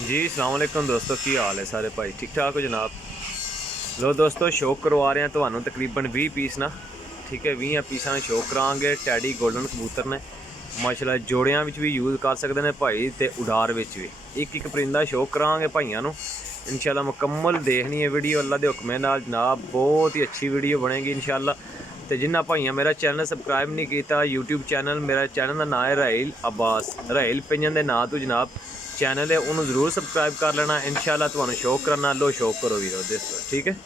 जी अस्सलाम वालेकुम दोस्तों, की हाल है सारे भाई? ठीक ठाक हो जनाब? लो दोस्तों, शौक करवा रहे हैं ਤੁਹਾਨੂੰ तकरीबन 20 पीस ना, ठीक है। 20 पीसा शौक करांगे। टैडी गोल्डन कबूतर ने माशाल्लाह, जोड़ियां विच भी यूज़ कर सकते हैं भाई, तो उडार विच भी एक परिंदा शौक करांगे भाइयों नूं। इंशाल्लाह मुकम्मल देखनी है वीडियो अल्लाह के हुक्म नाल जनाब, बहुत ही अच्छी वीडियो बनेगी इंशाल्लाह। तो जिन्होंने भाइयों मेरा चैनल सबसक्राइब नहीं किया, यूट्यूब चैनल, मेरा चैनल का नाम है राहिल अब्बास, राहिल पिंजन के नाम तो जनाब चैनल है, उन्होंने जरूर सबसक्राइब कर लेना। इंशाल्लाह तुहानू शौक करना, लो शौक करो वीरो दोस्तों, ठीक है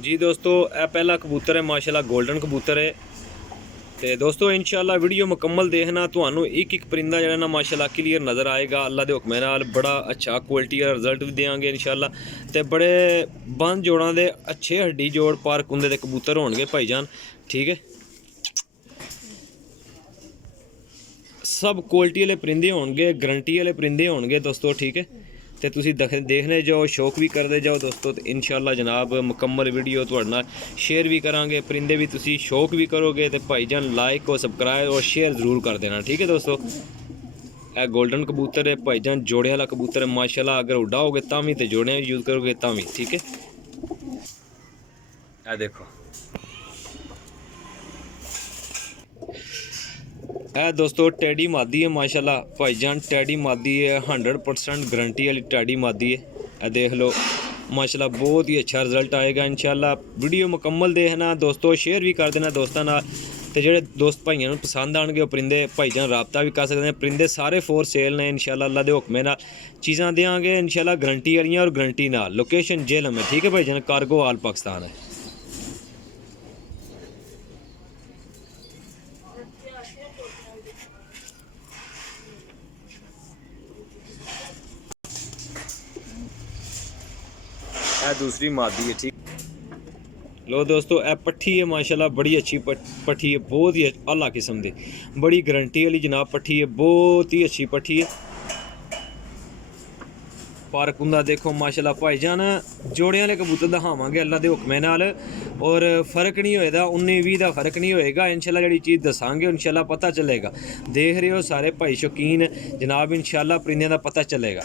जी। दोस्तों यह पहला कबूतर है माशाल्लाह, गोल्डन कबूतर है। तो दोस्तों इंशाल्लाह वीडियो मुकम्मल देखना, तुहानू एक परिंदा जो ना माशाल्लाह क्लीयर नज़र आएगा अल्लाह के हुक्म नाल। बड़ा अच्छा क्वालिटी का रिजल्ट भी देंगे इंशाल्लाह। तो बड़े बंद जोड़ा के अच्छे हड्डी जोड़ पार कुंदे के कबूतर होंगे भाईजान, ठीक है। सब क्वालिटी वाले परिंदे होंगे, गारंटी वाले परिंदे होंगे दोस्तों, ठीक है। तो तुसी देखने जाओ, शौक भी करते जाओ दोस्तों। तो इंशाल्लाह जनाब मुकम्मल वीडियो तुहाडे नाल शेयर भी करांगे। परिंदे भी तुसी शौक भी करोगे तो भाईजान लाइक और सबसक्राइब और शेयर जरूर कर देना, ठीक है दोस्तों। यह गोल्डन कबूतर है भाईजान, जोड़े वाला कबूतर है माशाल्लाह। अगर उड़ाओगे तां भी तो जोड़े यूज़ करोगे तां भी, ठीक है। यह देखो, है दोस्तों टैडी मादी है माशाल्लाह भाईजान। टैडी मादी है, 100% गारंटी वाली टैडी मादी है। यह देख लो माशाल्लाह, बहुत ही अच्छा रिजल्ट आएगा इंशाल्लाह। वीडियो मुकम्मल देखना दोस्तों, शेयर भी कर देना दोस्तों नाल। तो जोड़े दोस्त भाइयों पसंद आएंगे परिंदे भाईजान रबता भी कर सकते हैं। परिंदे सारे फोर सेल ने इंशाल्लाह, अल्लाह के हुक्म नाल चीज़ां देंगे इंशाल्लाह, गारंटी वाली और गारंटी नाल। लोकेशन जेलम है, ठीक है भाईजान, कार्गो आल पाकिस्तान है। यह दूसरी मादी है, ठीक। लो दोस्तों यह पट्ठी है माशाल्लाह, बड़ी अच्छी पट्ठी है, बहुत ही आला किस्म की, बड़ी गारंटी वाली जनाब पट्ठी है, बहुत ही अच्छी पट्ठी है। पर कुंदा देखो माशाल्लाह भाईजान, जोड़े वाले कबूतर दिखावांगे अल्लाह के हुक्म नाल। और फर्क नहीं होएगा, 19-20 का फर्क नहीं होएगा इंशाल्लाह। जी चीज़ दसांगे इंशाल्लाह पता चलेगा। देख रहे हो सारे भाई शौकीन जनाब, इंशाल्लाह परिंदे का पता चलेगा।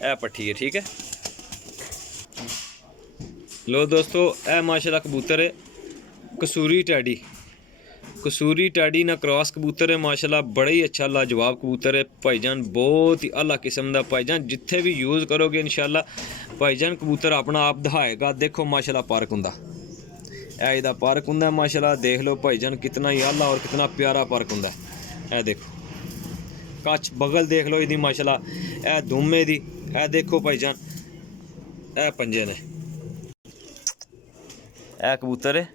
यह पट्ठी है, ठीक है। लो दोस्तों यह माशाल्लाह कबूतर है कसूरी टैडी, कसूरी टैडी ना क्रॉस कबूतर है माशाल्लाह। बड़ा ही अच्छा लाजवाब कबूतर है भाईजान, बहुत ही आला किस्म का भाईजान। जिथे भी यूज़ करोगे इंशाल्लाह भाईजान कबूतर अपना आप दिखाएगा। देखो माशाल्लाह पार्क हुंदा, यह पार्क हुंदा माशाल्लाह। देख लो भाईजान कितना ही आला और कितना प्यारा पार्क हुंदा। यह देखो कच बगल देख लो इहदी माशाल्लाह, यह दुमे दी, यह देखो भाईजान, यह पंजे ने। यह कबूतर है,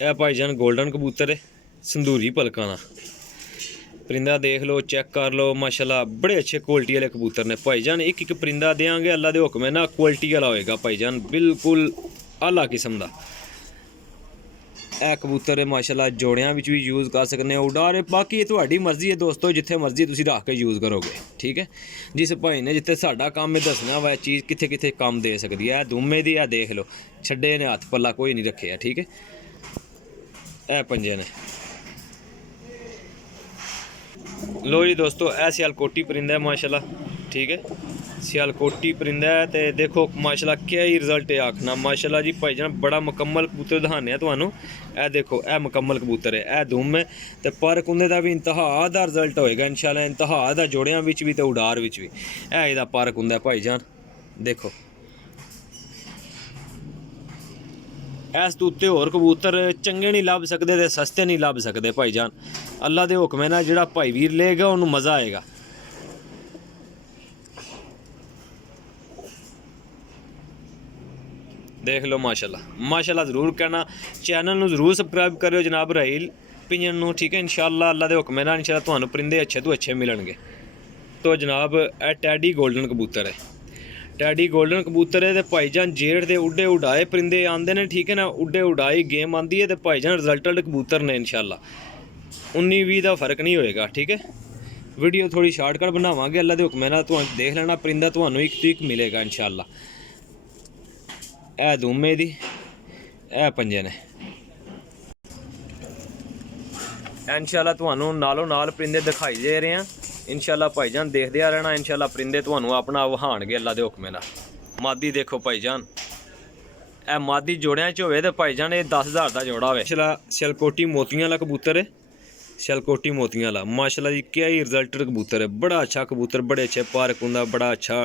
यह भाईजान गोल्डन कबूतर है, संदूरी पलकां दा परिंदा। देख लो, चेक कर लो माशाल्लाह, बड़े अच्छे क्वालिटी वाले कबूतर ने भाईजान। एक परिंदा देंगे अल्लाह के हुक्म ना, क्वालिटी वाला होएगा भाईजान, बिल्कुल आला किस्म का। यह कबूतर है माशाल्लाह, जोड़ियां भी यूज़ कर सकते हैं, उड़ार है। बाकी थोड़ी मर्जी है दोस्तों, जिथे मर्जी तुम रख के यूज़ करोगे, ठीक है। जिस भाई ने जिथे साडा काम है दसना वा चीज़ किथे किथे काम दे सकती है। दुमे दी देख लो, छड्डे ने हथ पल्ला कोई नहीं रखे, ठीक है। यह पंजे ने। लो जी दोस्तों यह सियालकोटी परिंदा है माशाल्लाह, ठीक है। सियालकोटी परिंदा है। तो देखो माशाल्लाह क्या ही रिजल्ट है आखना माशाल्लाह जी भाईजान। बड़ा मुकम्मल कबूतर दिखाने तुहानू। यह देखो यह मुकम्मल कबूतर है, यह दुम है। तो पर कुंदे का भी इंतहा का रिजल्ट होएगा इंशाल्लाह, इंतहा का जोड़ियां विच भी तो उड़ार विच भी। यह इहदा पर कुंदा भाईजान, देखो इस तो उत्ते होर कबूतर चंगे नहीं लभ सकते तो सस्ते नहीं लभ सकते भाईजान। अल्लाह के हुक्म है ना, जिहड़ा भाई वीर लेगा उन्होंने मज़ा आएगा। देख लो माशाल्लाह माशाल्लाह, जरूर कहना चैनल में जरूर सबसक्राइब करो जनाब राहिल पिंजन नू, ठीक है। इंशाल्लाह अल्लाह के हुक्म नाल इंशाल्लाह तुहानू परिंदे अच्छे तो अच्छे मिलणगे। तो जनाब यह टैडी गोल्डन कबूतर है, टैडी गोल्डन कबूतर है। तो भाईजान जेठ के उड्डे उड़ाए परिंदे आते हैं, ठीक है ना। उड्डे उड़ाई गेम आती है तो भाईजान रिजल्टेड कबूतर ने इंशाल्लाह, 19-20 का फर्क नहीं होएगा, ठीक है। वीडियो थोड़ी शार्टकट बनावांगे अल्लाह के हुक्म नाल। तुहानू देख लेना परिंदा तुहानू एक तो एक मिलेगा इंशाल्लाह। यह दुमे दी, यह पंजे ने। इंशाल्लाह ਤੁਹਾਨੂੰ ਨਾਲੋਂ ਨਾਲ ਪਰਿੰਦੇ ਦਿਖਾਈ ਦੇ ਰਹੇ ਆ। इंशाल्लाह भाईजान देखते आ रहना। इंशाल्लाह परिंदे ਤੁਹਾਨੂੰ अपना वहाणगे अल्लाह के हुक्मे नाल। मादी देखो भाईजान, ए मादी जोड़ियां च होवे ते भाईजान ये 10,000 का जोड़ा होवे। सियालकोटी मोतियां वाला कबूतर है, सियालकोटी मोतियां वाला माशाल्लाह जी क्या ही रिजल्टेड कबूतर है। बड़ा अच्छा कबूतर, बड़े अच्छे पार्क हुंदा, बड़ा अच्छा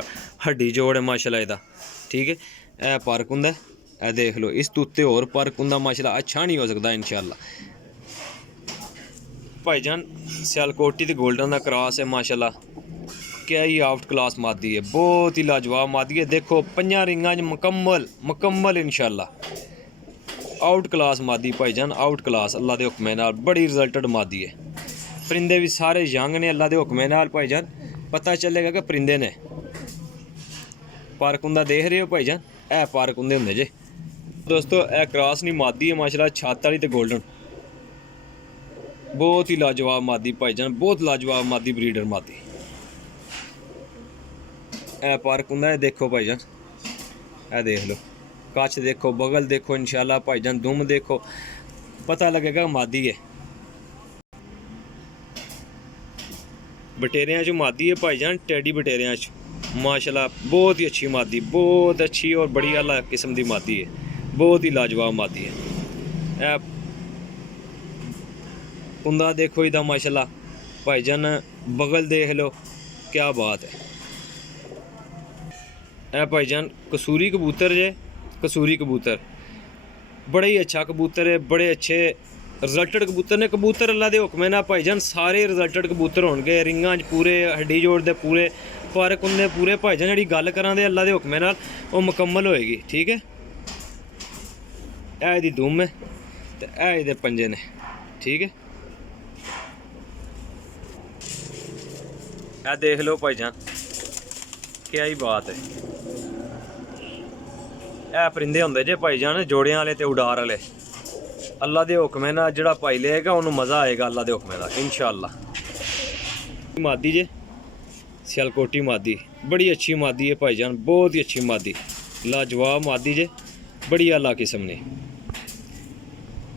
हड्डी जोड़ है माशाल्लाह इहदा। ठीक है, ए पार्क हुंदा, ए देख लो। इस तो उत्ते होर पार्क हुंदा माशाल्लाह, अच्छा नहीं हो सकता इंशाल्लाह। भाईजान सियालकोटी ते गोल्डन दा क्रॉस है माशाल्लाह, क्या ही आउट क्लास मादी है, बहुत ही लाजवाब मादी है। देखो 5 रिंगां मुकम्मल इंशाल्लाह आउट क्लास मादी भाईजान, आउट क्लास अल्लाह के हुक्मे नाल। बड़ी रिजल्टेड मादी है। परिंदे भी सारे यंग ने अल्लाह के हुक्मे नाल भाईजान, पता चलेगा कि परिंदे ने। पार्क हुंदा देख रहे हो भाईजान, ए पार्क हुंदे हुंदे जे दोस्तों। ए क्रॉस नहीं मादी है माशाल्लाह, छात वाली ते गोल्डन, बहुत ही लाजवाब मादी भाईजान, बहुत लाजवाब मादी, ब्रीडर मादी। ए पार्क हुंदा है, देखो भाईजान, ए देख लो, कच्छ देखो, बगल देखो इंशाल्लाह भाईजान, दुम देखो, पता लगेगा मादी है। बटेरियां च मादी है भाईजान, टेडी बटेरियां च माशाल्लाह बहुत ही अच्छी मादी, बहुत अच्छी और बड़ी आला किस्म की मादी है, बहुत ही लाजवाब मादी है। ए कुंदा देखो इदा माशाल्लाह भाईजान, बगल देख लो, क्या बात है। ए भाईजान कसूरी कबूतर जे, कसूरी कबूतर बड़ा ही अच्छा कबूतर है, बड़े अच्छे रिजल्टेड कबूतर ने। कबूतर अल्लाह के हुक्मे नाल भाईजान सारे रिजल्टेड कबूतर होणगे, रिंगां च पूरे, हड्डी जोड़ दे पूरे, पार्क हुंदे पूरे भाईजान। जिहड़ी गल करां दे अल्लाह के हुक्मे नाल वो मुकम्मल होएगी। ठीक है, ए दी दुम है ते ए इहदे पंजे ने। ठीक है, ए देख लो भाईजान, क्या ही बात है। ए परिंदे होंदे जे भाईजान जोड़ियां वाले ते उडार वाले, अल्लाह के हुक्मे नाल जिहड़ा पाई लेगा उन्होंने मज़ा आएगा अल्लाह के हुक्मे नाल इंशाल्लाह। मादी जे सियालकोटी मादी, बड़ी अच्छी मादी है भाईजान, बहुत ही अच्छी मादी, लाजवाब मादी जे, बड़ी आला किस्म ने।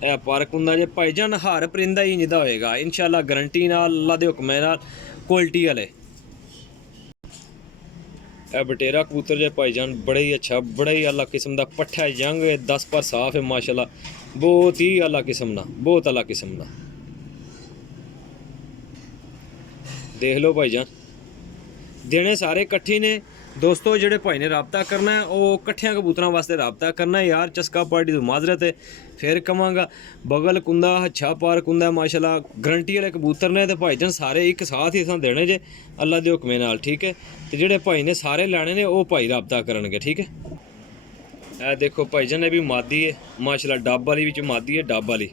ए पार्क हुंदा जे भाईजान, हर परिंदा ही इंजदा होएगा इंशाल्लाह, गारंटी नाल अल्लाह के हुक्मे नाल, क्वालिटी वाले। ए बटेरा कबूतर जे भाईजान, बड़ा ही अच्छा, बड़ा ही आला किस्म का पट्ठा यंग है, 10 पर साफ है माशाल्लाह, बहुत ही आला किस्म का, बहुत आला किस्म का। देख लो भाईजान, देने सारे कट्ठे ने दोस्तों। जेडे भाई ने रबता करना है वो कट्ठिया कबूतरों वास्ते रबता करना है यार। चस्का पार्टी तो माजरत है, फिर कवांगा। बगल कुंदा, अच्छा पार्क कुंदा माशाल्लाह, गारंटी वाले कबूतर ने। तो भाईजान सारे एक साथ ही असां देने जे अल्लाह के हुक्मे नाल। ठीक है, तो जेडे भाई ने सारे लैने ने वो भाई रबता करनगे। ठीक है, ए देखो भाईजान, ये भी मादी है माशाल्लाह, डब वाली विच मादी है, डब वाली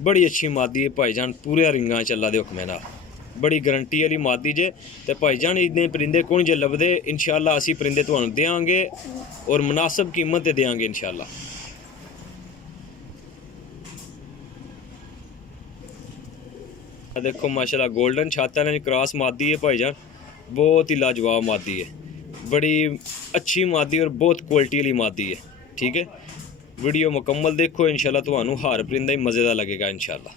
बड़ी अच्छी मादी है भाईजान, पूरे रिंगां च अल्लाह के हुक्मे नाल, बड़ी गारंटी वाली मादी जे। तो भाईजान इतने परिंदे कौन जे लभदे, इंशाल्लाह असी परिंदे तुहानूं देंगे और मुनासिब कीमत ते देंगे इंशाल्लाह। देखो माशाल्लाह गोल्डन छाता ने क्रॉस मादी है भाईजान, बहुत ही लाजवाब मादी है, बड़ी अच्छी मादी और बहुत क्वालिटी वाली मादी है। ठीक है, वीडियो मुकम्मल देखो इंशाल्लाह, तुहानूं हर परिंदा ही मज़ेदार लगेगा इंशाल्लाह।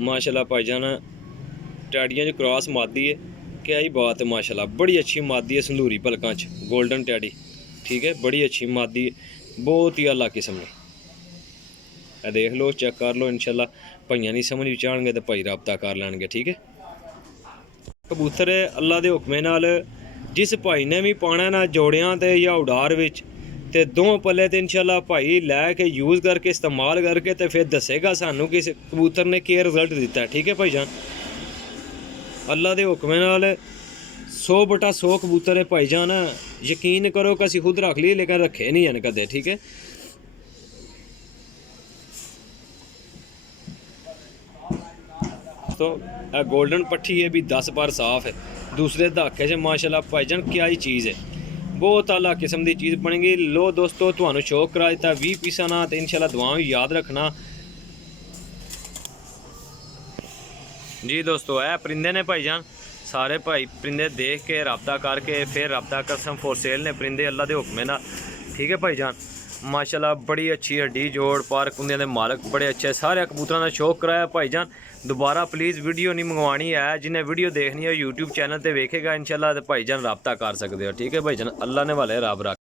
माशाल्लाह भाईजान टैडियां च क्रॉस मादी है, क्या ही बात है माशाल्लाह, बड़ी अच्छी मादी है, संदूरी पलकां च गोल्डन टैडी। ठीक है, बड़ी अच्छी मादी है, बहुत ही आला किस्म है। देख लो, चेक कर लो इंशाल्लाह, भाइयां नहीं समझ विच आउणगे तो भाई रबता कर लैणगे। ठीक है, कबूतर है अल्लाह के हुक्मे नाल, जिस भाई ने भी पाना ना जोड़ियां ते या उडार विच ते दो पल्ले ते इंशाल्लाह भाई लैके यूज़ करके इस्तेमाल करके तो फिर दसेगा सानू कि इस कबूतर ने क्या रिजल्ट दिता है। ठीक है भाईजान, अल्लाह के हुक्मे नाल 100/100 कबूतर है भाईजान, यकीन करो कि असीं खुद रख लिए लेकिन रखे नहीं हैं कदे। ठीक है, तो गोल्डन पट्ठी है भी 10 बार साफ है, दूसरे धाके से माशाल्लाह भाईजान, क्या ही चीज़ है, बहुत आला किस्म की चीज़ बनेगी। लो दोस्तों, तुहानूं शौक करा दिता 20 पीसा ना, तो इंशाल्लाह दुआं भी याद रखना जी दोस्तों। है परिंदे ने भाईजान, सारे भाई परिंदे देख के रबता करके फिर रबता कसम फॉर सेल ने परिंदे अल्लाह के हुक्मे नाल। ठीक है भाईजान। माशाल्लाह बड़ी अच्छी हड्डी जोड़ पार कुंदियां दे मालक बड़े अच्छे, सारे कबूतरां दा शौक कराया भाईजान। दोबारा प्लीज़ वीडियो नहीं मंगवानी है, जिन्हें वीडियो देखनी है यूट्यूब चैनल ते वेखेगा इंशाल्लाह ते भाईजान रब्ता कर सकते हो। ठीक है भाईजान, अल्लाह ने वाले रब रख।